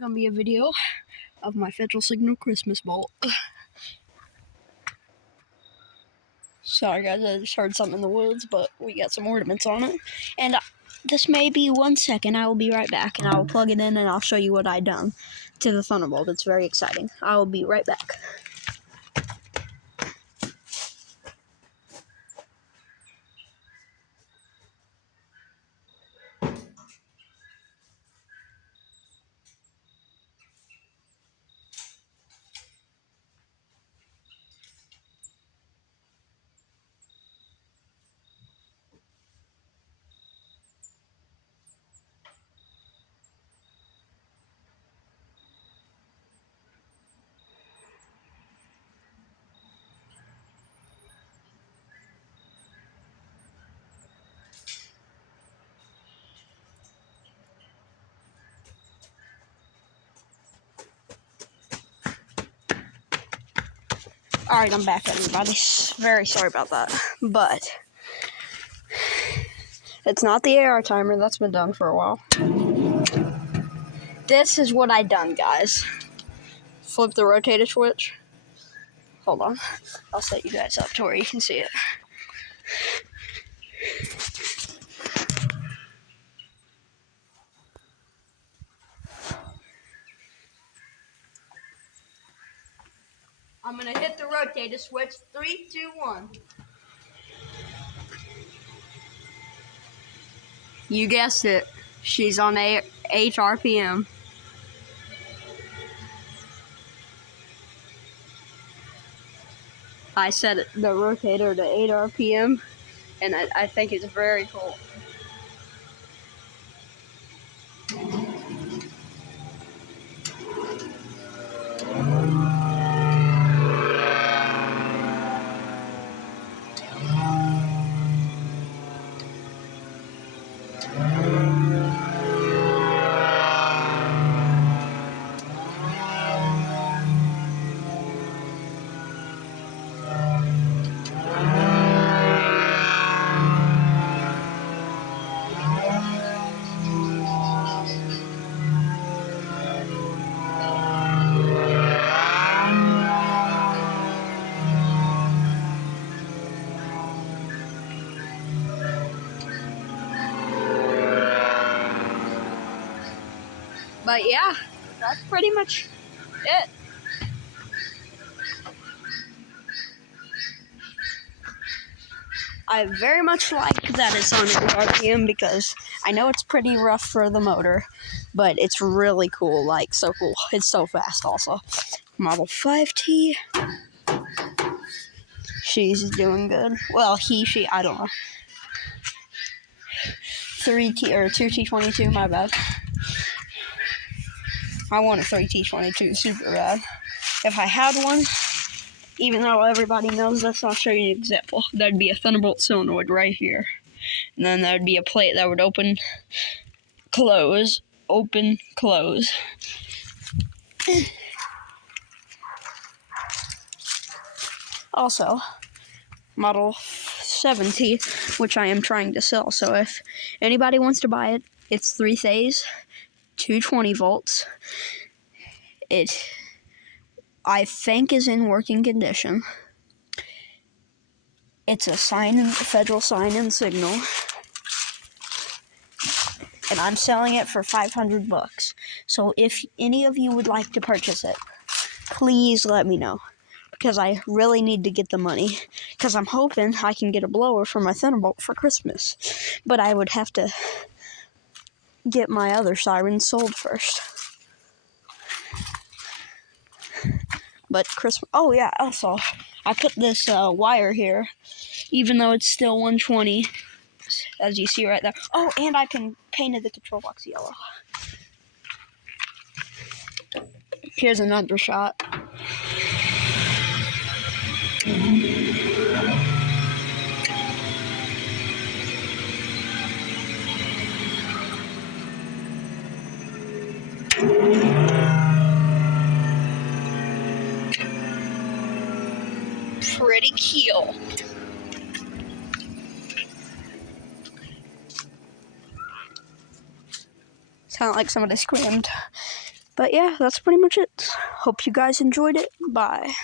Gonna be a video of my Federal Signal Christmas bolt. Sorry guys, I just heard something in the woods, but we got some ornaments on it. And this may be 1 second. I will be right back, and I will plug it in, and I'll show you what I done to the Thunderbolt. It's very exciting. I will be right back. Alright, I'm back, everybody. Very sorry about that. But it's not the AR timer. That's been done for a while. This is what I done, guys. Flip the rotator switch. Hold on. I'll set you guys up to where you can see it. I'm gonna hit the rotator switch. 3, 2, 1. You guessed it. She's on 8 RPM. I set the rotator to 8 RPM, and I think it's very cool. But yeah, that's pretty much it. I very much like that it's on 8 RPM because I know it's pretty rough for the motor, but it's really cool, like so cool. It's so fast also. Model 5T. She's doing good. Well, she, I don't know. 3T or 2T22, my bad. I want a 3T22 super bad. If I had one, even though everybody knows this, I'll show you an example. There'd be a Thunderbolt solenoid right here. And then there'd be a plate that would open, close, open, close. Also, Model 7T, which I am trying to sell. So if anybody wants to buy it, it's 3-phase, 220 volts. It, I think, is in working condition. It's a federal sign-in signal. And I'm selling it for $500. So if any of you would like to purchase it, please let me know. Because I really need to get the money. Because I'm hoping I can get a blower for my Thunderbolt for Christmas. But I would have to get my other sirens sold first. But Christmas. Oh yeah, also I put this wire here, even though it's still 120, as you see right there. Oh, and I painted the control box yellow. Here's another shot. Pretty cool. Sound like somebody screamed. But yeah, that's pretty much it. Hope you guys enjoyed it. Bye.